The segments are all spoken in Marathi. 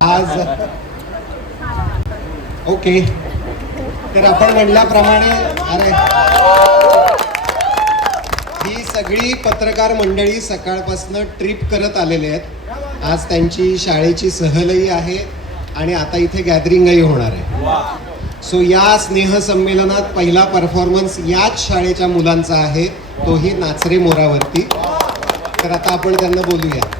आज ओके, तर आपण म्हणल्याप्रमाणे अरे ही सगळी पत्रकार मंडळी सकाळपासून ट्रिप करत आलेले आहेत. आज त्यांची शाळेची सहलही आहे आणि आता इथे गॅदरिंगही होणार आहे. सो या स्नेहसंमेलनात पहिला परफॉर्मन्स याच शाळेच्या मुलांचा आहे, तोही नाचरे मोरावरती. तर आता आपण त्यांना बोलूया.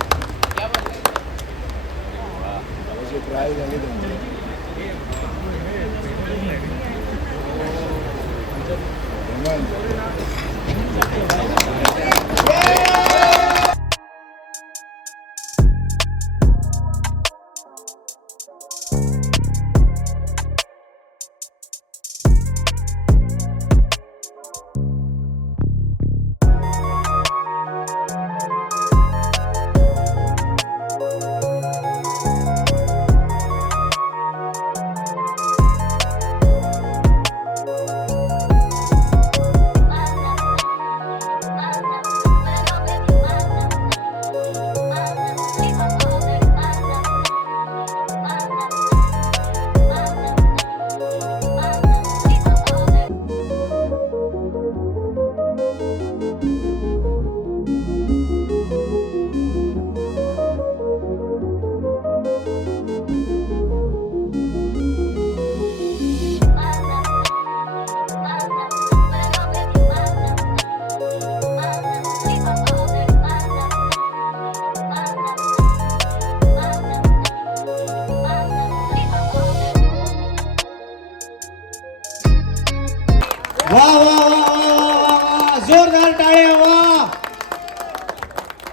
वाह वाह वाह वाह वाह, जोरदार टाळ्या. वाह,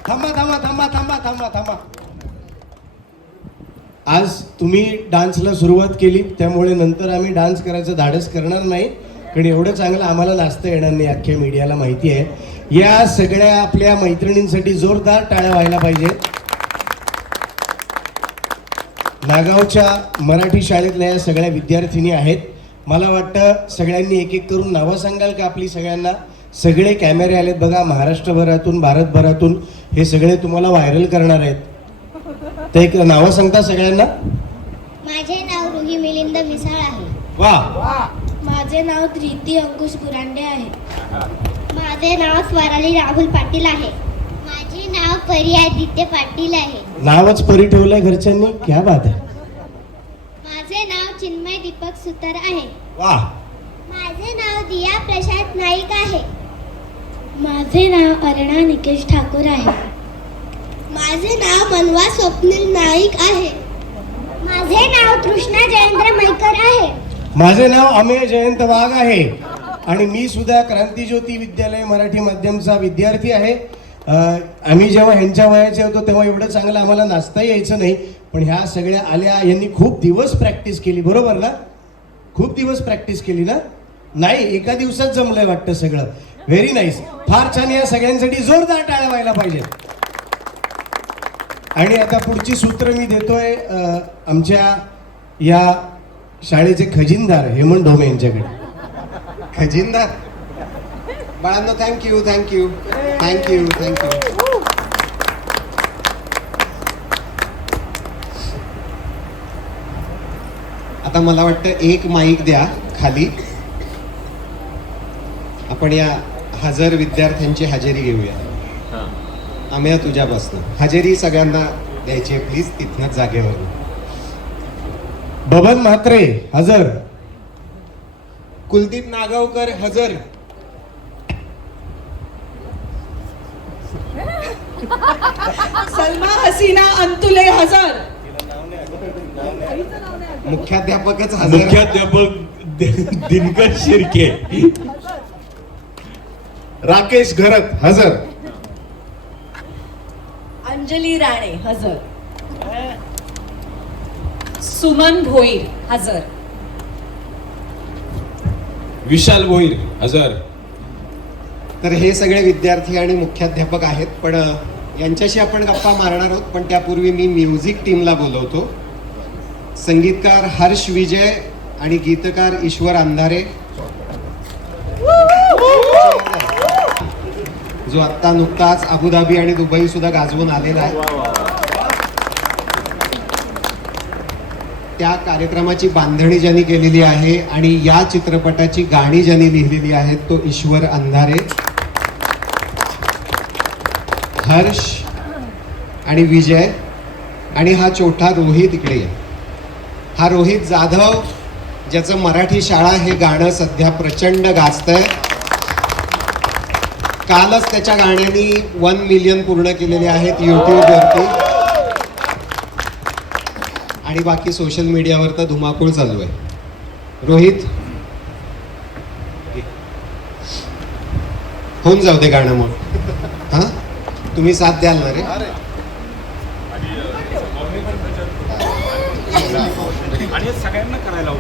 थांबा थांबा थांबा थांबा थांबा थांबा. आज तुम्ही डान्सला सुरुवात केली, त्यामुळे नंतर आम्ही डान्स करायचं धाडस करणार नाही, कारण एवढं चांगलं आम्हाला नाचता येणार नाही, अख्ख्या मीडियाला माहिती आहे. या सगळ्या आपल्या मैत्रिणींसाठी जोरदार टाळ्या व्हायला पाहिजेत. नागावच्या मराठी शाळेतल्या या सगळ्या विद्यार्थिनी आहेत. मला वाटतं सगळ्यांनी एक एक करून नावं सांगाल का आपली सगळ्यांना? सगळे कॅमेरे आलेत बघा, महाराष्ट्रभरातून भारतभरातून हे सगळे तुम्हाला व्हायरल करणार आहेत. तर एक नावं सांगता सगळ्यांना? माझे नाव रुही मिलिंद मिसाळ आहे. वा. माझे नाव प्रीती अंकुश गुरांडे आहे. माझे नाव स्वराली राहुल पाटील आहे. माझे नाव परी आदित्य पाटील आहे. नावच परी ठेवलंय घरच्यांनी, क्या बात आहे. माझे नाव चिन्मय दीपक सुतार आहे. वा. माझे नाव दिया प्रशांत नाईक आहे. माझे नाव अरुणा निकेश ठाकूर आहे. माझे नाव मनवा स्वप्नील नाईक आहे. माझे नाव कृष्णा जयेंद्र मैकर आहे. माझे नाव अमेय जयंत वाघ आहे आणि मी सुद्धा क्रांतीज्योती विद्यालय मराठी माध्यमचा विद्यार्थी आहे. आम्ही जेव्हा ह्यांच्या वयाचे होतो तेव्हा एवढं चांगलं आम्हाला नाचता यायचं नाही, पण ह्या सगळ्या आल्या, यांनी खूप दिवस प्रॅक्टिस केली, बरोबर ना? खूप दिवस प्रॅक्टिस केली ना? नाही, एका दिवसात जमलंय वाटतं सगळं. व्हेरी नाईस, फार छान. या सगळ्यांसाठी जोरदार टाळ्या व्हायला पाहिजे. आणि आता पुढची सूत्र मी देतोय आमच्या या शाळेचे खजिनदार हेमंत ढोमे यांच्याकडे. खजिनदार बाळांनो, थँक्यू थँक्यू थँक्यू थँक्यू. आता मला वाटतं एक माईक द्या खाली. आपण या हजर विद्यार्थ्यांची हजेरी घेऊया. आम्ही तुझ्यापासून हजेरी सगळ्यांना द्यायची आहे प्लीज, तिथनच जागेवर. बबन म्हात्रे हजर. कुलदीप नागावकर हजर. सलमा हसीना अंतुले हजर. मुख्याध्यापकच हजर. मुख्याध्यापक दिनकर शिर्के. राकेश घरत हजर. अंजली राणे हजर. सुमन भोईर हजर. विशाल भोईर हजर. तर हे सगळे विद्यार्थी आणि मुख्याध्यापक आहेत, पण यांच्याशी आपण गप्पा मारणार आहोत. पण त्यापूर्वी मी म्युझिक टीमला बोलवतो. संगीतकार हर्ष विजय आणि गीतकार ईश्वर अंधारे, जो आत्ता नुकताच अबुधाबी आणि दुबई सुद्धा गाजवून आलेला आहे. त्या कार्यक्रमाची बांधणी ज्यांनी केलेली आहे आणि या चित्रपटाची गाणी ज्यांनी लिहिलेली आहेत तो ईश्वर अंधारे. हर्ष आणि विजय आणि हा छोटा रोहित इकडे आहे. हा रोहित जाधव, ज्याचं मराठी शाळा हे गाणं सध्या प्रचंड गाजतंय. कालच त्याच्या गाण्यांनी 1 मिलियन पूर्ण केलेले आहेत यूट्यूबवरती आणि बाकी सोशल मीडियावर तर धुमाकूळ चालू आहे. रोहित, होऊन जाऊ दे गाणं मग. हा, तुम्ही साथ द्याल ना रे? आणि सगळ्यांना करायला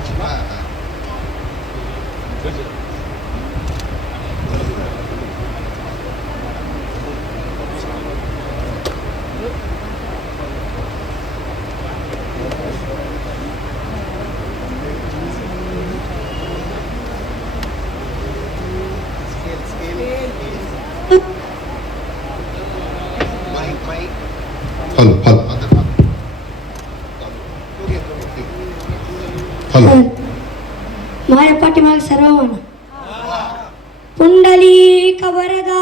हॅलो हॅलो हॅलो. माझ्या पाठीमाग सर्व म्हणा. पुंडली कबरदा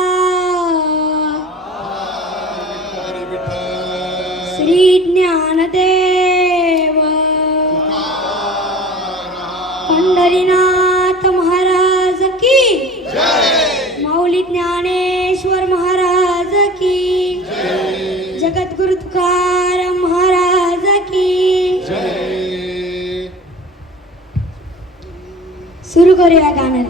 श्री ज्ञानदेव पंढरीनाथ महाराज की, माऊली ज्ञानेश्वर महाराज की, जगद्गुरु तुकाराम महाराज की. सुरू करूया गाणं.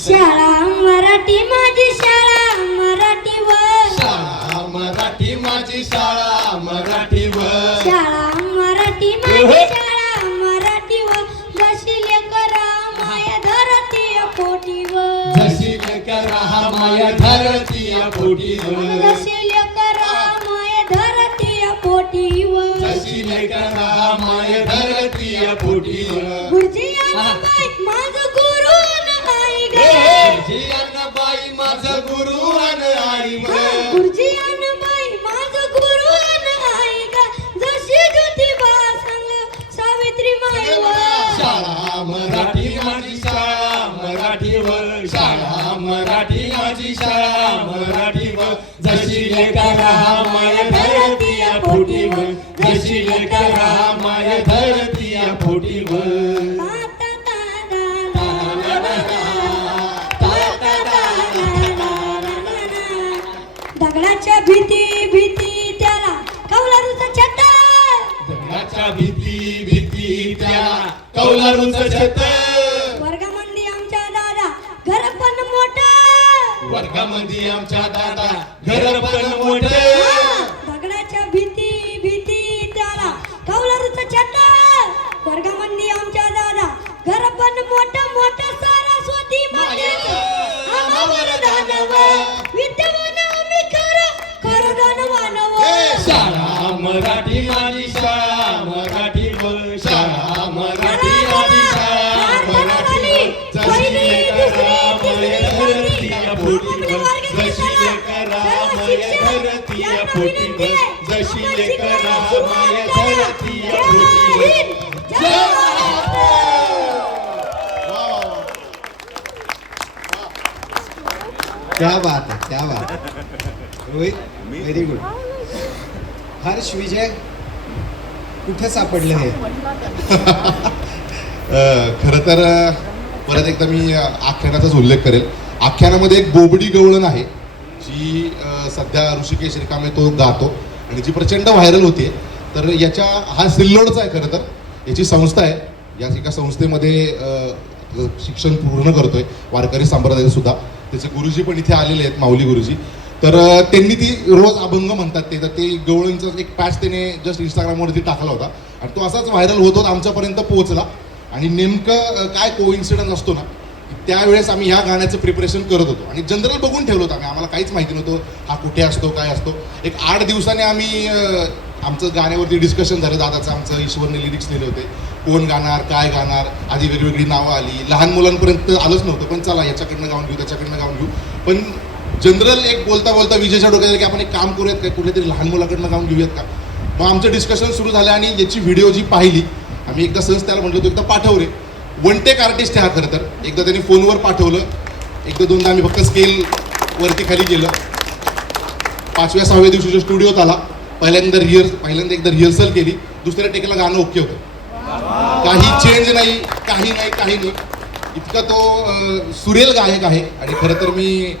शाळा मराठी माझी शाळा मराठीवर, शाळा मराठी माझी शाळा मराठीवर, शाळा मराठी माझी शाळा मराठीवर, जशी लेकरा माया धरती पोटीवर, जशी लेकरा माया धरती पोटीवर, जशी लेकरा माया धरती पोटीवर, जशी लेकरा माया धरती पोटीवर. गुरुजी बाई माझं गुरु आई ग, गुरुजी बाई माझं गुरु आई ग, गुरुजी बाई माझं गुरु आई ग, जशी ज्योतिबा संग सावित्री माईवर. शाळा मराठी माझी शाळा मराठीवर, शाळा मराठी माझी शाळा मराठीवर, जशी लेकरा माया धरती पोटीवर, जशी लेकरा माया धरती पोटीवर. दगडाच्या भीती भीती त्याला कौलारूचा छत, दगडाच्या भीती भीती त्याला कौलारूचं छत, वर्गामध्ये आमच्या दादा घर पण मोठं, वर्गामध्ये आमच्या दादा घर पण मोठं. दगडाच्या भीती भीती त्याला कौलारूचा छत, वर्गामध्ये आमच्या दादा घर पण मोठं मोठं, सरस्वती मातेचं आम्हावर दानव, विद्यमान आम्ही खरं दानवानव. शाळा मराठी माझी शाळा मराठीवर, शाळा मराठी माझी शाळा मराठीवर, जशी लेकरा माया धरती पोटीवर, जशी लेकरा माया धरती पोटीवर, जशी लेकरा माया धरती पोटीवर. जय महाराष्ट्र. क्या बात है, क्या बात है. Rohit, very good. हर्ष विजय, कुठे सापडलं हे? खरं तर परत एकदा मी आख्यानाचाच उल्लेख करेल. आख्यानामध्ये एक बोबडी गवळण आहे जी सध्या ऋषिकेश रिकामे तो गातो आणि जी प्रचंड व्हायरल होते. तर याच्या हा सिल्लोडचा आहे. खरं तर याची संस्था आहे. या एका संस्थेमध्ये शिक्षण पूर्ण करतोय वारकरी संप्रदायात सुद्धा. त्याचे गुरुजी पण इथे आलेले आहेत, माऊली गुरुजी. तर त्यांनी ती रोज अभंग म्हणतात ते. तर ते गवळणचा एक पॅच त्याने जस्ट इंस्टाग्रामवरती टाकला होता आणि तो असाच व्हायरल होत होत आमच्यापर्यंत पोहोचला. आणि नेमकं काय कोइन्सिडन्स असतो ना, त्यावेळेस आम्ही ह्या गाण्याचं प्रिपरेशन करत होतो आणि जनरल बघून ठेवलं होतं आम्ही, आम्हाला काहीच माहिती नव्हतं हा कुठे असतो काय असतो. एक 8 दिवसाने आम्ही आमचं गाण्यावरती डिस्कशन झालं. दादाचं आमचं ईश्वरने लिरिक्स लिहिले होते, कोण गाणार काय गाणार, आधी वेगवेगळी नावं आली, लहान मुलांपर्यंत आलंच नव्हतं, पण चला याच्याकडनं गाऊन घेऊ त्याच्याकडनं गाऊन घेऊ. पण जनरल एक बोलता बोलता विजयच्या डोक्यात की आपण एक काम करूयात काय, कुठेतरी लहान मुलाकडनं गाऊन घेऊयात का. मग आमचं डिस्कशन सुरू झालं आणि याची व्हिडिओ जी पाहिली आम्ही, एकदा सहज त्याला म्हटलं होतं एकदा पाठव रे. वन टेक आर्टिस्ट आहे हा खरं तर. एकदा त्यांनी फोनवर पाठवलं, एकदा दोनदा आम्ही फक्त स्केल वरती खाली केलं. 5व्या 6व्या दिवशी स्टुडिओत आला, पहिल्यांदा एकदा रिहर्सल केली, दुसऱ्या टेकला गाणं ओके होतं. काही चेंज नाही, काही नाही. इतका तो सुरेल गायक आहे. आणि खरं तर मी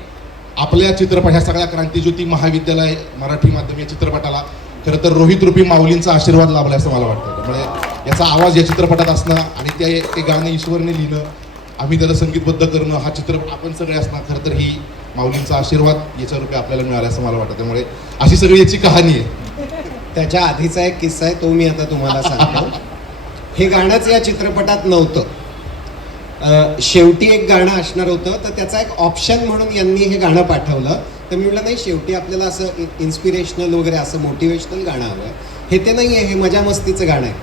आपल्या चित्रपट ह्या सगळ्या क्रांतीज्योती महाविद्यालय मराठी माध्यम या चित्रपटाला खरं तर रोहित रुपी माऊलींचा आशीर्वाद लाभला असं मला वाटतं. त्यामुळे याचा आवाज या चित्रपटात असणं आणि ते गाणं ईश्वरने लिहिणं, आम्ही त्याला संगीतबद्ध करणं, हा चित्रपट आपण सगळे असणं, खरं तर ही माऊलींचा आशीर्वाद याच्या रूपी आपल्याला मिळाला असं मला वाटतं. त्यामुळे अशी सगळी याची कहाणी आहे. त्याच्या आधीचा एक किस्सा आहे, तो मी आता तुम्हाला सांगतो. हे गाणंच या चित्रपटात नव्हतं. शेवटी एक गाणं असणार होतं, तर त्याचा एक ऑप्शन म्हणून यांनी हे गाणं पाठवलं. तर मी म्हटलं नाही, शेवटी आपल्याला असं इन्स्पिरेशनल वगैरे असं मोटिवेशनल गाणं हवं आहे, हे ते नाही आहे, हे मजा मस्तीचं गाणं आहे.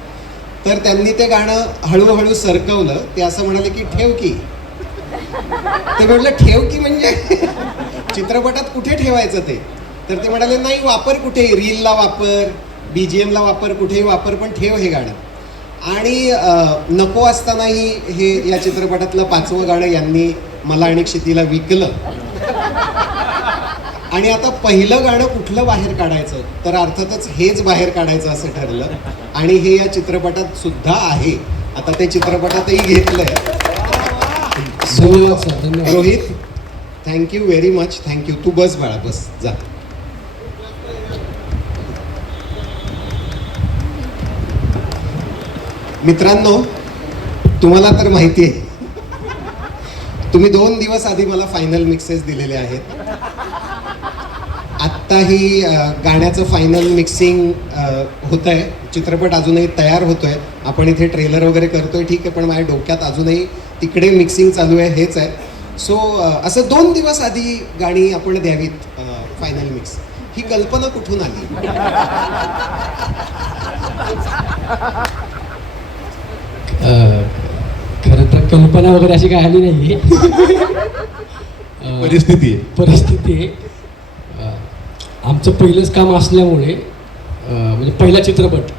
तर त्यांनी ते गाणं हळूहळू सरकवलं. ते असं म्हणाले की ठेव की. ते म्हटलं ठेव की म्हणजे चित्रपटात कुठे ठेवायचं ते. तर ते म्हणाले नाही, वापर कुठे, रीलला वापर, BGMला वापर, कुठेही वापर, पण ठेव हे गाणं. आणि नको असतानाही हे या चित्रपटातलं 5वं गाणं यांनी मला आणि क्षितीला विकलं. आणि आता पहिलं गाणं कुठलं बाहेर काढायचं, तर अर्थातच हेच बाहेर काढायचं असं ठरलं. आणि हे या चित्रपटात सुद्धा आहे. आता ते चित्रपटातही घेतलंय. धन्यवाद सर, धन्यवाद. Rohit, thank you very much. Thank you. तू बस बाळा, बस जा. मित्रांनो, तुम्हाला तर माहिती आहे, तुम्ही 2 दिवस आधी मला फायनल मिक्सेस दिलेले आहेत. आत्ताही गाण्याचं फायनल मिक्सिंग होत आहे. चित्रपट अजूनही तयार होतोय. आपण इथे ट्रेलर वगैरे करतोय, ठीक आहे, पण माझ्या डोक्यात अजूनही तिकडे मिक्सिंग चालू आहे, हेच आहे. सो असं 2 दिवस आधी गाणी आपण द्यावीत फायनल मिक्स. ही कल्पना कुठून आली? खरं तर कल्पना वगैरे अशी काय आली नाही परिस्थिती आहे. आमचं पहिलंच काम असल्यामुळे म्हणजे पहिला चित्रपट,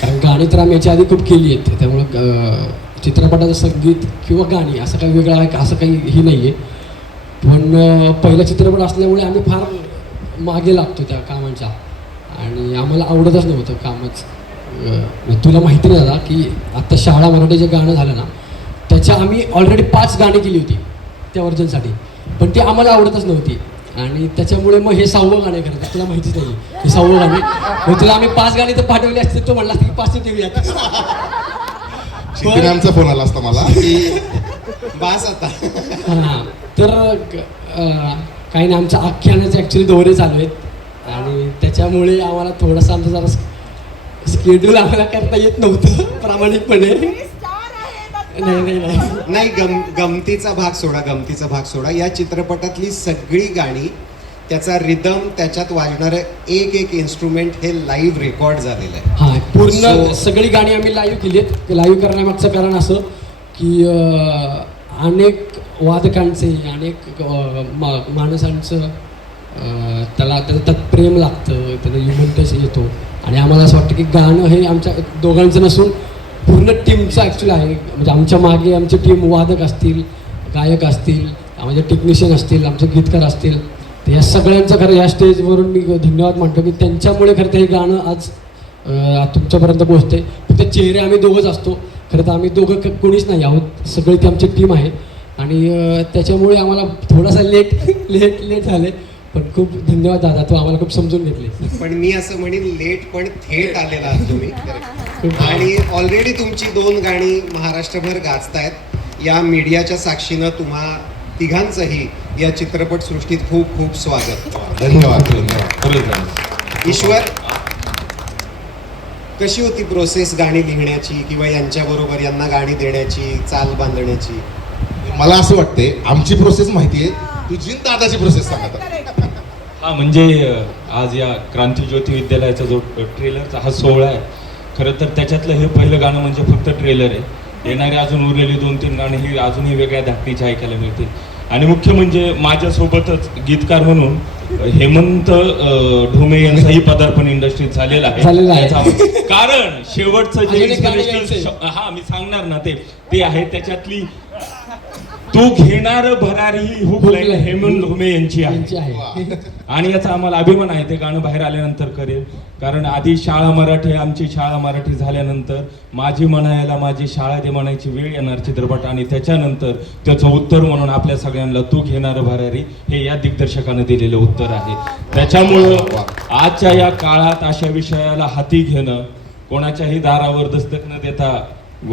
कारण गाणी तर आम्ही याच्या आधी खूप केली आहेत, त्यामुळं चित्रपटाचं संगीत किंवा गाणी असं काही वेगळं आहे असं काही ही नाही आहे. पण पहिला चित्रपट असल्यामुळे आम्ही फार मागे लागतो त्या कामांच्या आणि आम्हाला आवडतच नव्हतं कामच. तुला माहिती नाही दादा की आत्ता शाळा मराठी जे गाणं झालं ना, त्याच्या आम्ही ऑलरेडी 5 गाणी केली होती त्या व्हर्जनसाठी, पण ती आम्हाला आवडतच नव्हती. आणि त्याच्यामुळे मग हे 6वं गाणं करत, तुला माहितीच नाही हे 6वं गाणे. मग तुला आम्ही 5 गाणी तर पाठवली असते, तो म्हणला की 5 देऊयात. आमचा फोन आला असता मला की बास आता. हां, तर काही नाही, आमच्या आख्यानाचे ॲक्च्युली दौरे चालू आहेत आणि त्याच्यामुळे आम्हाला थोडासा आमचा जरा स्केड्यूल आम्हाला करता येत नव्हतं प्रामाणिकपणे. नाही, गमतीचा भाग सोडा. या चित्रपटातली सगळी गाणी, त्याचा रिदम, त्याच्यात वाजणारं एक इन्स्ट्रुमेंट हे लाईव्ह रेकॉर्ड झालेलं आहे. हां, पूर्ण सगळी गाणी आम्ही लाईव्ह केली आहेत. लाईव्ह करण्यामागचं कारण असं की अनेक वादकांचे, अनेक माणसांचं त्यात प्रेम लागतं, त्याला ह्युमन टच येतो. आणि आम्हाला असं वाटतं की गाणं हे आमच्या दोघांचं नसून पूर्ण टीमचं ॲक्च्युली आहे. म्हणजे आमच्या मागे आमची टीम, वादक असतील, गायक असतील, म्हणजे टेक्निशियन असतील, आमचे गीतकार असतील, तर या सगळ्यांचं खरं या स्टेजवरून मी धन्यवाद म्हणतो की त्यांच्यामुळे खरं तर हे गाणं आज तुमच्यापर्यंत पोहोचते. फक्त चेहरे आम्ही दोघंच असतो, खरं तर आम्ही दोघं कोणीच नाही आहोत, सगळी ती आमची टीम आहे. आणि त्याच्यामुळे आम्हाला थोडासा लेट झाले, पण खूप धन्यवाद दादा, तू आम्हाला खूप समजून घेतले. पण मी असं म्हणेन लेट पण थेट आलेला आहात तुम्ही. आणि ऑलरेडी तुमची 2 गाणी महाराष्ट्रभर गाजतायत. या मीडियाच्या साक्षीनं तुम्हा तिघांचंही या चित्रपट सृष्टीत खूप खूप स्वागत. धन्यवाद. ईश्वर, कशी होती प्रोसेस गाणी लिहिण्याची किंवा यांच्याबरोबर यांना गाणी देण्याची, चाल बांधण्याची? मला असं वाटतंय आमची प्रोसेस माहिती आहे, तुझी आणि दादाची प्रोसेस सांगा आता. हा म्हणजे आज या क्रांतीज्योती विद्यालयाचा जो ट्रेलरचा हा सोहळा आहे, खरं तर त्याच्यातलं हे पहिलं गाणं म्हणजे फक्त ट्रेलर आहे. येणारी अजून उरलेली 2-3 गाणी ही अजूनही वेगळ्या धाटणीची ऐकायला मिळतील. आणि मुख्य म्हणजे माझ्यासोबतच गीतकार म्हणून हेमंत ढोमे यांचाही पदार्पण इंडस्ट्रीत झालेला झालेलं आहे. याचा कारण शेवटचं जे अजून एक गाणं inspirational घ्यायचंय. हा मी सांगणार ना ते आहे त्याच्यातली तू घेणार भरारी हुक लाईन हेमंत ढोमे यांची यांची आहे. आहे. आणि याचा आम्हाला अभिमान आहे. ते गाणं बाहेर आल्यानंतर करेल, कारण आधी शाळा मराठी, आमची शाळा मराठी झाल्यानंतर माझी म्हणायला माझी शाळा दे म्हणायची वेळ येणार चित्रपट, आणि त्याच्यानंतर त्याचं उत्तर म्हणून आपल्या सगळ्यांना तू घेणार भरारी हे या दिग्दर्शकानं दिलेलं उत्तर आहे. त्याच्यामुळं आजच्या या काळात अशा विषयाला हाती घेणं, कोणाच्याही दारावर दस्तक न देता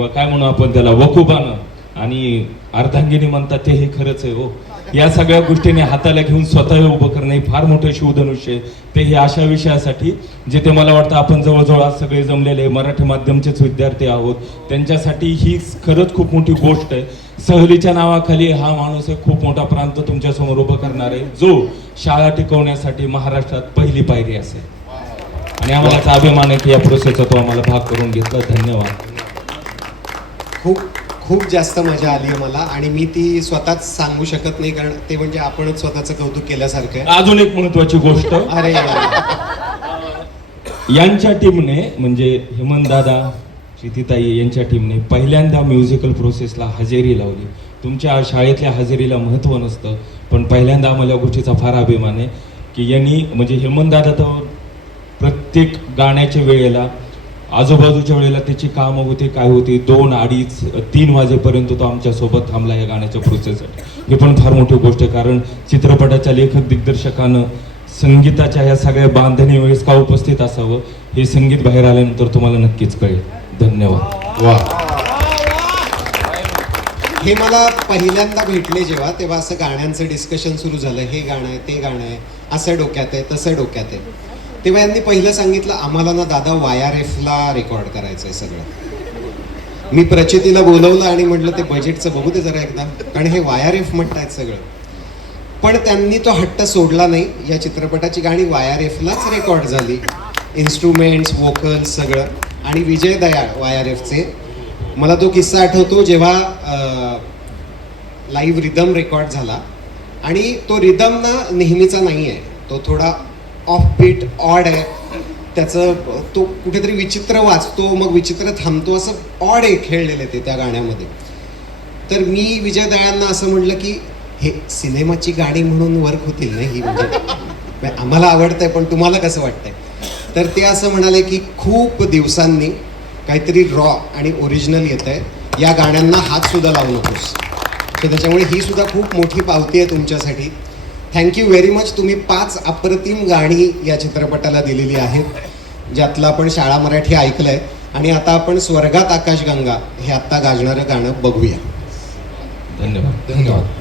काय म्हणू आपण त्याला वकुबानं, आणि अर्धांगिनी म्हणतात ते हे खरंच आहे हो. या सगळ्या गोष्टीने हाताला घेऊन स्वतः उभं करणं हे फार मोठं शिवधनुष्य आहे. ते हे अशा विषयासाठी जिथे मला वाटतं आपण जवळजवळ आज सगळे जमलेले मराठी माध्यमचेच विद्यार्थी आहोत, त्यांच्यासाठी ही खरंच खूप मोठी गोष्ट आहे. सहलीच्या नावाखाली हा माणूस एक खूप मोठा प्रांत तुमच्यासमोर उभं करणार आहे, जो शाळा टिकवण्यासाठी महाराष्ट्रात पहिली पायरी असेल. आणि आम्हाला याचा अभिमान आहे की या प्रोसेसचा तो आम्हाला भाग करून घेतला. धन्यवाद. खूप जास्त मजा आली आहे मला, आणि मी ती स्वतःच सांगू शकत नाही, कारण ते म्हणजे आपणच स्वतःचं कौतुक केल्यासारखं आहे. अजून एक महत्वाची गोष्ट, अरे यांच्या टीमने म्हणजे हेमंत दादा, क्षितिताई यांच्या टीमने पहिल्यांदा म्युझिकल प्रोसेसला हजेरी लावली. तुमच्या शाळेतल्या हजेरीला महत्त्व नसतं, पण पहिल्यांदा आम्हाला या गोष्टीचा फार अभिमान आहे की यांनी म्हणजे हेमंत दादा तर प्रत्येक गाण्याच्या वेळेला आजूबाजूच्या वेळेला त्याची कामं होती काय होती, 2, 2:30, 3 वाजेपर्यंत तो आमच्यासोबत थांबला या गाण्याच्या प्रोसेससाठी. हे पण फार मोठी गोष्ट आहे, कारण चित्रपटाच्या लेखक दिग्दर्शकानं संगीताच्या ह्या सगळ्या बांधणी वेळेस का उपस्थित असावं हे संगीत बाहेर आल्यानंतर तुम्हाला नक्कीच कळेल. धन्यवाद. वा, हे मला पहिल्यांदा भेटले जेव्हा, तेव्हा असं गाण्यांचं डिस्कशन सुरू झालं. हे गाणं आहे, ते गाणं आहे, असं डोक्यात आहे, तसं डोक्यात आहे. तेव्हा यांनी पहिलं सांगितलं आम्हाला ना दादा YRFला रेकॉर्ड करायचं आहे सगळं. मी प्रचितीला बोलवलं आणि म्हटलं ते बजेटचं बघू दे जरा एकदा, कारण हे YRF म्हणतायत सगळं. पण त्यांनी तो हट्ट सोडला नाही. या चित्रपटाची गाणी YRFलाच रेकॉर्ड झाली, इन्स्ट्रुमेंट्स, वोकल्स सगळं. आणि विजय दयाळ YRFचे, मला तो किस्सा आठवतो जेव्हा लाईव्ह रिदम रेकॉर्ड झाला, आणि तो रिदम ना नेहमीचा नाही आहे, तो थोडा ऑफ बीट ऑड आहे. त्याचं तो कुठेतरी विचित्र वाचतो, मग विचित्र थांबतो, असं ऑड आहे खेळलेलं ते त्या गाण्यामध्ये. तर मी विजय दयाळांना असं म्हटलं की हे सिनेमाची गाणी म्हणून वर्क होतील ना ही, म्हणजे आम्हाला आवडतंय पण तुम्हाला कसं वाटतंय. तर ते असं म्हणाले की खूप दिवसांनी काहीतरी रॉ आणि ओरिजिनल येत आहे, या गाण्यांना हात सुद्धा लावू नकोस. तर त्याच्यामुळे ही सुद्धा खूप मोठी पावती आहे तुमच्यासाठी. Thank you very much. तुम्ही 5 अप्रतिम गाणी या चित्रपटाला दिलेली आहेत, ज्यातलं आपण शाळा मराठी ऐकलंय, आणि आता आपण स्वर्गात आकाशगंगा हे आत्ता गाजणारं गाणं बघूया. धन्यवाद. धन्यवाद.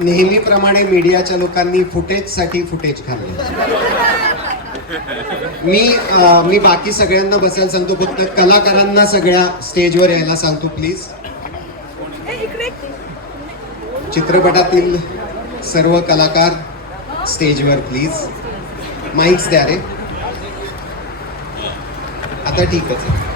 नेहमीप्रमाणे मीडियाच्या लोकांनी फुटेजसाठी फुटेज खाल्ले. मी बाकी सगळ्यांना बसायला सांगतो, फक्त कलाकारांना सगळ्या स्टेजवर यायला सांगतो प्लीज. चित्रपटातील सर्व कलाकार स्टेजवर प्लीज. माईक्स द्या रे. आता ठीकच आहे.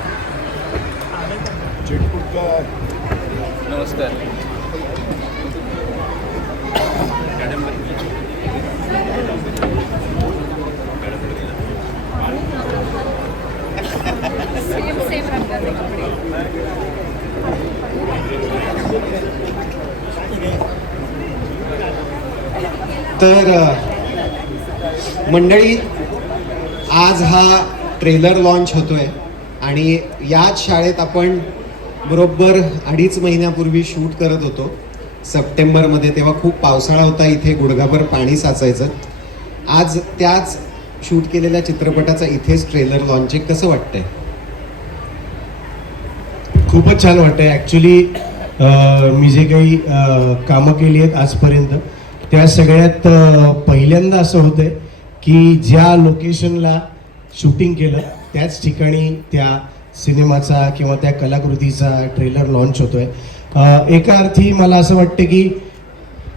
तर मंडळी, आज हा ट्रेलर लॉन्च होतोय आणि याच शाळेत आपण बरोबर 2.5 महिन्यापूर्वी शूट करत होतो सप्टेंबरमध्ये. तेव्हा खूप पावसाळा होता, इथे गुडघाभर पाणी साचायचं. आज त्याच शूट केलेल्या चित्रपटाचा इथेच ट्रेलर लॉन्च आहे. कसं वाटतंय? खूपच छान वाटतंय. ॲक्च्युली मी जे काही कामं केली आहेत आजपर्यंत, त्या सगळ्यात पहिल्यांदा असं होतंय की ज्या लोकेशनला शूटिंग केलं त्याच ठिकाणी त्या सिनेमाचा किंवा त्या कलाकृतीचा ट्रेलर लॉन्च होतोय. एका अर्थी मला असं वाटतं की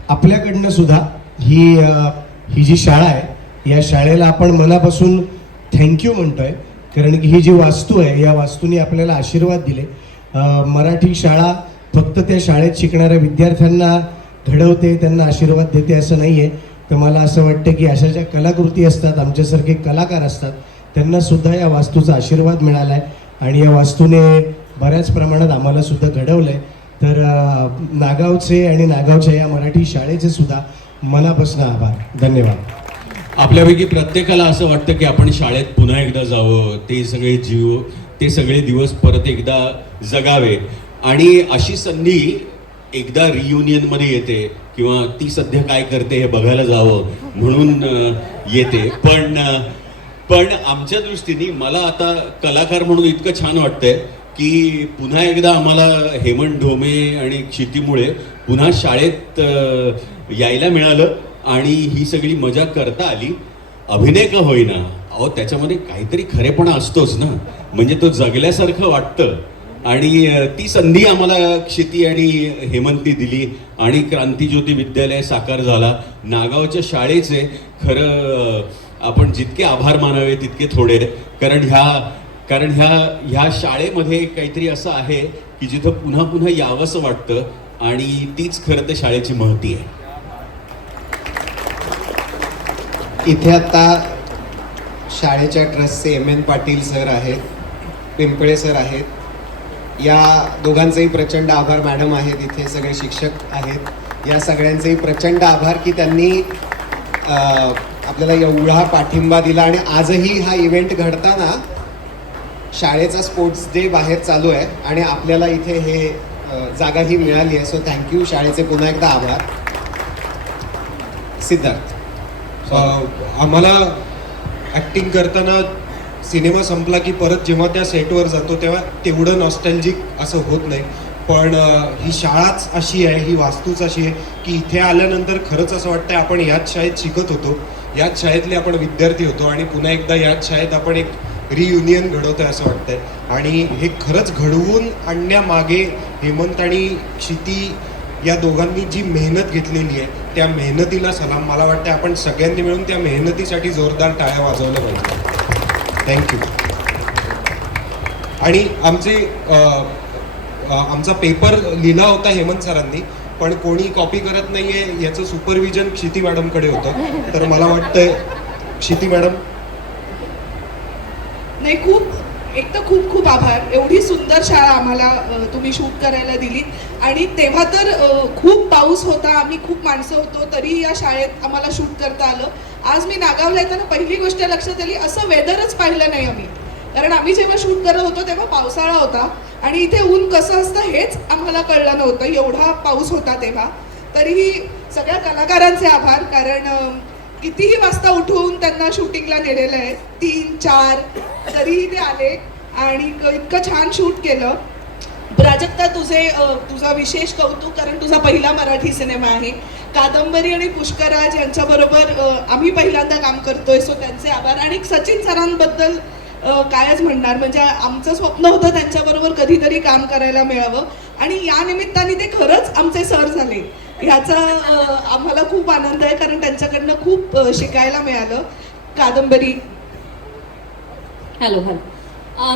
आपल्याकडनं सुद्धा ही जी शाळा आहे, या शाळेला आपण मनापासून थँक्यू म्हणतोय, कारण की ही जी वास्तू आहे, या वास्तूने आपल्याला आशीर्वाद दिले. मराठी शाळा फक्त त्या शाळेत शिकणाऱ्या विद्यार्थ्यांना घडवते, त्यांना आशीर्वाद देते असं नाही आहे. तर मला असं वाटतं की अशा ज्या कलाकृती असतात, आमच्यासारखे कलाकार असतात, त्यांना सुद्धा या वास्तूचा आशीर्वाद मिळाला आहे आणि या वास्तूने बऱ्याच प्रमाणात आम्हाला सुद्धा घडवलं आहे. तर नागावचे आणि नागावच्या या मराठी शाळेचे सुद्धा मनापासून आभार. धन्यवाद. आपल्यापैकी प्रत्येकाला असं वाटतं की आपण शाळेत पुन्हा एकदा जावं, ते सगळे दिवस परत एकदा जगावे, आणि अशी संधी एकदा रियुनियनमध्ये येते किंवा ती सध्या काय करते हे बघायला जावं म्हणून येते. पण आमच्या दृष्टीने मला आता कलाकार म्हणून इतकं छान वाटतंय की पुन्हा एकदा आम्हाला हेमंत ढोमे आणि क्षितीमुळे पुन्हा शाळेत यायला मिळालं आणि ही सगळी मजा करता आली. अभिनय का होईना, अहो त्याच्यामध्ये काहीतरी खरेपणा असतोच ना, म्हणजे तो जगल्यासारखं वाटतं. आणि ती संधी आम्हाला क्षिती आणि हेमंतनी दिली आणि क्रांतिज्योती विद्यालय साकार झाला. नागावच्या शाळेचे खरं आपण जितके आभार मानावे तितके थोडे, कारण ह्या शाळेमध्ये काहीतरी असं आहे की जिथं पुन्हा पुन्हा यावंसं वाटतं, आणि तीच खरं तर शाळेची महती आहे. इथे आता शाळेच्या ट्रस्टचे MN पाटील सर आहेत, पिंपळे सर आहेत, या दोघांचेही प्रचंड आभार. मॅडम आहेत, इथे सगळे शिक्षक आहेत, या सगळ्यांचेही प्रचंड आभार की त्यांनी आपल्याला एवढा पाठिंबा दिला. आणि आजही हा इव्हेंट घडताना शाळेचा स्पोर्ट्स डे बाहेर चालू आहे आणि आपल्याला इथे हे जागा ही मिळाली आहे. सो थँक्यू, शाळेचे पुन्हा एकदा आभार. सिद्धार्थ, आम्हाला ॲक्टिंग करताना सिनेमा संपला की परत जेव्हा त्या सेटवर जातो तेव्हा तेवढं नॉस्टॅल्जिक असं होत नाही. पण ही शाळाच अशी आहे, ही वास्तूच अशी आहे की इथे आल्यानंतर खरंच असं वाटतं आपण याच शाळेत शिकत होतो, याच शाळेतले आपण विद्यार्थी होतो आणि पुन्हा एकदा याच शाळेत आपण एक रियुनियन घडवतोय असं वाटतंय. आणि हे खरंच घडवून आणण्यामागे हेमंत आणि क्षिती या दोघांनी जी मेहनत घेतलेली आहे त्या मेहनतीला सलाम. मला वाटतं आपण सगळ्यांनी मिळून त्या मेहनतीसाठी जोरदार टाळ्या वाजवल्या पाहिजे. थँक्यू. आणि आमचा पेपर लिहिला होता हेमंत सरांनी, पण कोणी कॉपी करत नाहीये याचं सुपरविजन क्षिती मॅडमकडे होतं. तर मला वाटतंय क्षिती मॅडम. नाही, खूप खूप आभार. एवढी सुंदर शाळा आम्हाला तुम्ही शूट करायला दिली. आणि तेव्हा तर खूप पाऊस होता, आम्ही खूप माणसं होतो, तरी या शाळेत आम्हाला शूट करता आलं. आज मी नागावला येताना पहिली गोष्ट लक्षात आली, असं वेदरच पाहिलं नाही आम्ही, कारण आम्ही जेव्हा शूट करत होतो तेव्हा पावसाळा होता आणि इथे ऊन कसं असतं हेच आम्हाला कळलं नव्हतं, एवढा पाऊस होता तेव्हा. तरीही सगळ्या कलाकारांचे आभार, कारण कितीही वाजता उठून त्यांना शूटिंगला नेलेलं आहे, 3-4 तरीही ते आले आणि इतकं छान शूट केलं. प्राजक्ता तुझा विशेष कौतुक, कारण तुझा पहिला मराठी सिनेमा आहे. कादंबरी आणि पुष्कराज यांच्याबरोबर आम्ही पहिल्यांदा काम करतोय, सो त्यांचे आभार. आणि सचिन सरांबद्दल कायच म्हणणार, म्हणजे आमचं स्वप्न होतं त्यांच्याबरोबर कधीतरी काम करायला मिळावं आणि या निमित्ताने ते खरंच आमचे सर झाले. ह्याचा आम्हाला खूप आनंद आहे, कारण त्यांच्याकडनं खूप शिकायला मिळालं. कादंबरी. हॅलो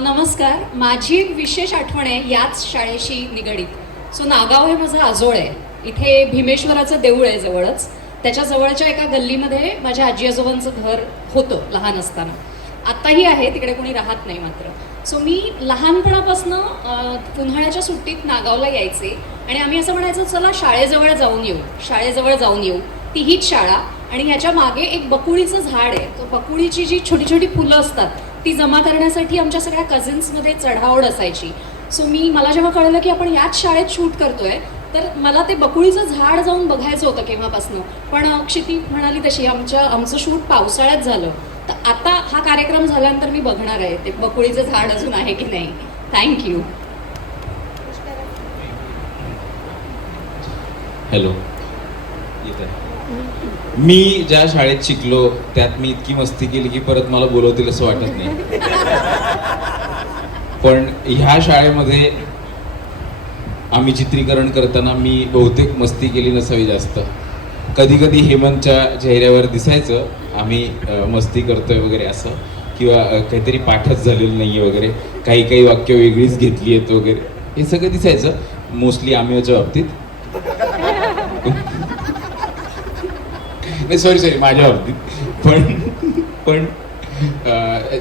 नमस्कार. माझी विशेष आठवण आहे याच शाळेशी निगडीत. सो नागाव हे माझं आजोळ आहे. इथे भीमेश्वराचं देऊळ आहे जवळच. त्याच्या जवळच्या एका गल्लीमध्ये माझ्या आजी आजोबांचं घर होतं लहान असताना. आत्ताही आहे, तिकडे कोणी राहत नाही मात्र. सो मी लहानपणापासनं उन्हाळ्याच्या सुट्टीत नागावला यायचे आणि आम्ही असं म्हणायचो चला शाळेजवळ जाऊन येऊ. ती हीच शाळा आणि ह्याच्या मागे एक बकुळीचं झाड आहे. तो बकुळीची जी छोटी छोटी फुलं असतात ती जमा करण्यासाठी आमच्या सगळ्या कझिन्समध्ये चढाओढ असायची. सो मला जेव्हा कळलं की आपण याच शाळेत शूट करतोय तर मला ते बकुळीचं झाड जाऊन बघायचं होतं केव्हापासनं. पण क्षिती म्हणाली तशी आमचं शूट पावसाळ्यात झालं. तर आता हा कार्यक्रम झाल्यानंतर मी बघणार आहे ते बकुळीचं झाड अजून आहे की नाही. थँक्यू. हॅलो. मी ज्या शाळेत शिकलो त्यात मी इतकी मस्ती केली की परत मला बोलवतील असं वाटत नाही. पण ह्या शाळेमध्ये आम्ही चित्रीकरण करताना मी बहुतेक मस्ती केली नसावी जास्त. कधी कधी हेमंतच्या चेहऱ्यावर दिसायचं आम्ही मस्ती करतोय वगैरे असं, किंवा काहीतरी पाठच झालेलं नाही वगैरे, काही वाक्य वेगळीच घेतली आहेत वगैरे, हे सगळं दिसायचं मोस्टली आम्हीच्या बाबतीत. नाही सॉरी माझ्या बाबतीत. पण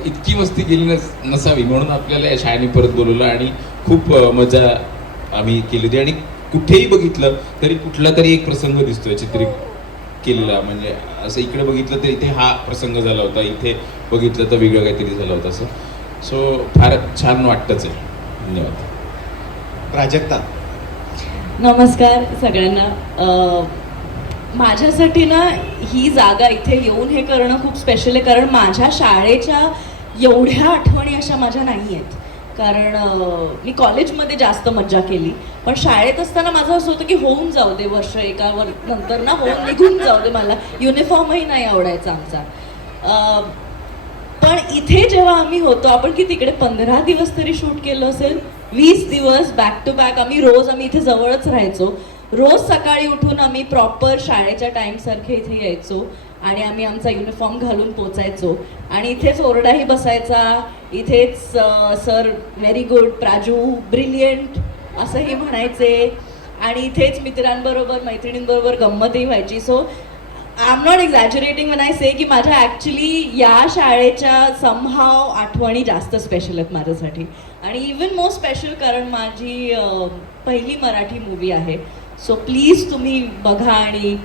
इतकी मस्ती केली नसावी म्हणून आपल्याला या शाळेने परत बोलवलं आणि खूप मजा आम्ही केली होती. आणि कुठेही बघितलं तरी कुठला तरी एक प्रसंग दिसतोय चित्रित केलेला. म्हणजे असं इकडे बघितलं तर इथे हा प्रसंग झाला होता, इथे बघितलं तर वेगळं काहीतरी झालं होतं असं. सो फार छान वाटतंच आहे. धन्यवाद. प्राजक्ता. नमस्कार सगळ्यांना. माझ्यासाठी ना ही जागा इथे येऊन हे करणं खूप स्पेशल आहे, कारण माझ्या शाळेच्या एवढ्या आठवणी अशा माझ्या नाही आहेत. कारण मी कॉलेजमध्ये जास्त मज्जा केली, पण शाळेत असताना माझं असं होतं की होऊन जाऊ दे वर्ष नंतर ना होऊन निघून जाऊ दे. मला युनिफॉर्मही नाही आवडायचा आमचा. पण इथे जेव्हा आम्ही होतो, आपण की तिकडे 15 दिवस तरी शूट केलं असेल, 20 दिवस बॅक टू बॅक. आम्ही इथे जवळच राहायचो. रोज सकाळी उठून आम्ही प्रॉपर शाळेच्या टाईमसारखे इथे यायचो आणि आम्ही आमचा युनिफॉर्म घालून पोचायचो आणि इथेच ओरडाही बसायचा. इथेच sir very good, Praju brilliant असंही म्हणायचे आणि इथेच मित्रांबरोबर मैत्रिणींबरोबर गंमतही व्हायची. So I am not exaggerating when I say की माझ्या ॲक्च्युली या शाळेच्या समहाव आठवणी जास्त स्पेशल आहेत माझ्यासाठी. आणि इवन मोर स्पेशल कारण माझी पहिली मराठी मूवी आहे. सो प्लीज तुम्ही बघा आणि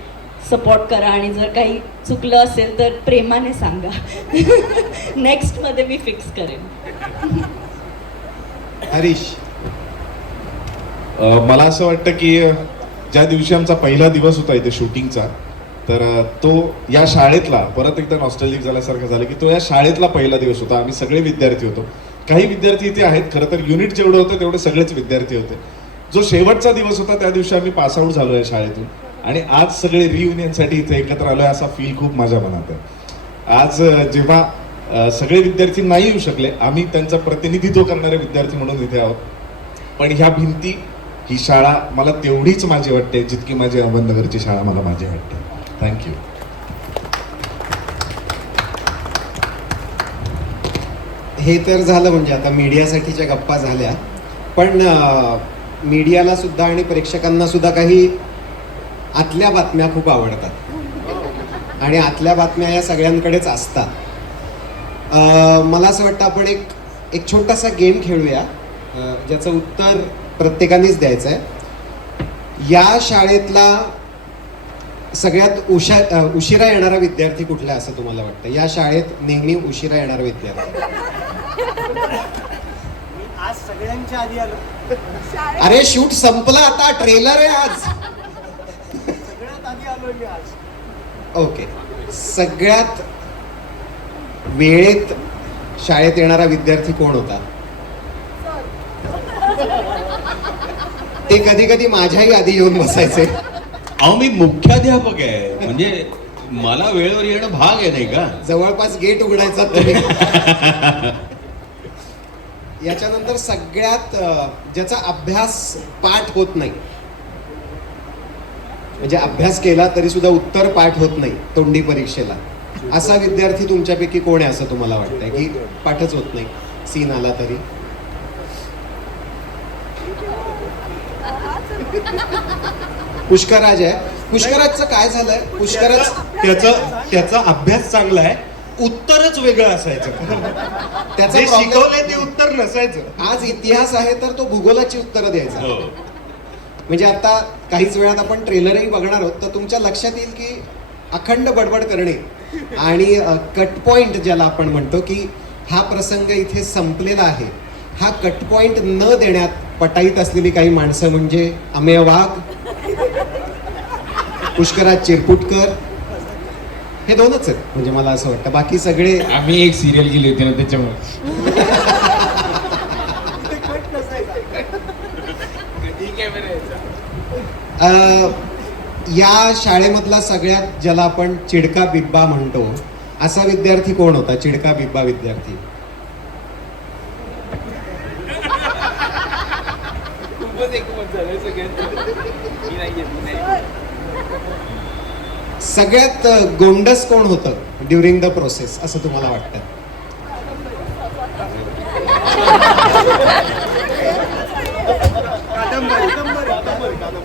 सपोर्ट करा आणि जर काही चुकलं असेल तर प्रेमाने सांगा. नेक्स्टमध्ये मी फिक्स करेन. हरीश. मला असं वाटतं की ज्या दिवशी आमचा पहिला दिवस होता इथे शूटिंगचा, तर तो या शाळेतला परत एकदा नॉस्टॅल्जिक झाल्यासारखं झालं की तो या शाळेतला पहिला दिवस होता. आम्ही सगळे विद्यार्थी होतो. काही विद्यार्थी इथे आहेत, खरं तर युनिट जेवढं होतं तेवढे सगळेच विद्यार्थी होते. जो शेवटचा दिवस होता त्या दिवशी आम्ही पासआउट झालो आहे शाळेतून आणि आज सगळे रियुनियनसाठी इथे एकत्र आलोय असा फील खूप माझ्या मनात आहे. आज जेव्हा सगळे विद्यार्थी नाही येऊ शकले, आम्ही त्यांचं प्रतिनिधित्व करणारे विद्यार्थी म्हणून इथे आहोत. पण ह्या भिंती, ही शाळा मला तेवढीच माझी वाटते जितकी माझी अहमदनगरची शाळा मला माझी वाटते. थँक्यू. हे तर झालं म्हणजे आता मीडियासाठीच्या गप्पा झाल्या, पण मीडियाला सुद्धा आणि प्रेक्षकांना सुद्धा काही आतल्या बातम्या खूप आवडतात आणि आतल्या बातम्या या सगळ्यांकडेच असतात. मला असं वाटतं आपण एक छोटासा गेम खेळूया ज्याचं उत्तर प्रत्येकानेच द्यायचं आहे. या शाळेतला सगळ्यात उशिरा येणारा विद्यार्थी कुठला असं तुम्हाला वाटतं? या शाळेत नेहमी उशिरा येणारा विद्यार्थी. आज सगळ्यांच्या आधी आलो. अरे शूट संपला, आता ट्रेलर आहे आज. सगळ्यात आधी आलोय आज. ओके. सगळ्यात वेळेत शाळेत येणारा विद्यार्थी कोण होता? ते कधी कधी माझ्याही आधी येऊन बसायचे. अहो मी मुख्याध्यापक आहे, म्हणजे मला वेळेवर येणं भाग आहे नाही का. जवळपास गेट उघडायचा तुम्ही. याच्यानंतर सगळ्यात ज्याचा अभ्यास पाठ होत नाही, म्हणजे अभ्यास केला तरी सुद्धा उत्तर पाठ होत नाही तोंडी परीक्षेला, असा विद्यार्थी तुमच्यापैकी कोण आहे असं तुम्हाला वाटतंय की पाठच होत नाही सीन आला तरी? पुष्कराज आहे. पुष्कराजचं काय झालंय? पुष्कराज त्याचा अभ्यास चांगला आहे, उत्तरच वेगळं असायचं. त्याचं जे problem- शिकवलंय ते उत्तर नसायचं. आज इतिहास आहे तर तो भूगोलाची उत्तरं द्यायचा. म्हणजे आता काहीच वेळात आपण ट्रेलरही बघणार आहोत, तर तुमच्या लक्षात येईल की अखंड बडबड करणे आणि कट पॉइंट ज्याला आपण म्हणतो की हा प्रसंग इथे संपलेला आहे, हा कट पॉइंट न देण्यात पटाईत असलेली काही माणसं म्हणजे अमेय वाघ, पुष्कराज चिरपुटकर, हे दोनच आहेत म्हणजे मला असं वाटतं. बाकी सगळे आम्ही एक सिरियल गेली होती ना त्याच्यामुळे. या शाळेमधला सगळ्यात ज्याला आपण चिडका बिब्बा म्हणतो असा विद्यार्थी कोण होता? चिडका बिब्बा विद्यार्थी सगळ्यात गोंडस कोण होतं ड्युरिंग द प्रोसेस असं तुम्हाला वाटतं?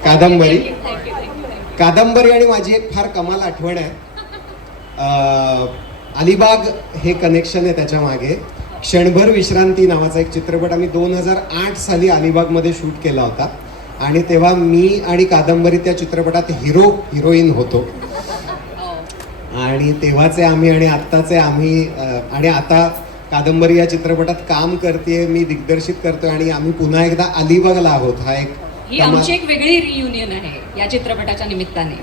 कादंबरी. कादंबरी आणि माझी एक फार कमाल आठवण आहे. अलिबाग हे कनेक्शन आहे त्याच्या मागे. क्षणभर विश्रांती नावाचा एक चित्रपट आम्ही 2008 साली अलिबागमध्ये शूट केला होता आणि तेव्हा मी आणि कादंबरी त्या चित्रपटात हिरोईन होतो. आणि तेव्हाचे आम्ही आणि आत्ताचे आम्ही, आणि आता कादंबरी या चित्रपटात काम करते, मी दिग्दर्शित करतोय आणि आम्ही पुन्हा एकदा अलिबागला आहोत. हा एक ही आमची एक वेगळी रियुनियन आहे या चित्रपटाच्या निमित्ताने.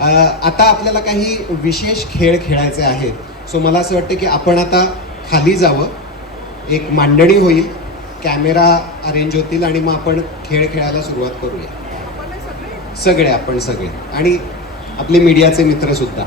आता आपल्याला काही विशेष खेळ खेळायचे आहेत. सो मला असं वाटतं की आपण आता खाली जावं, एक मांडणी होईल, कॅमेरा अरेंज होतील आणि मग आपण खेळ खेळायला सुरुवात करूया. सगळे आपण सगळे आणि आपले मीडियाचे मित्र सुद्धा.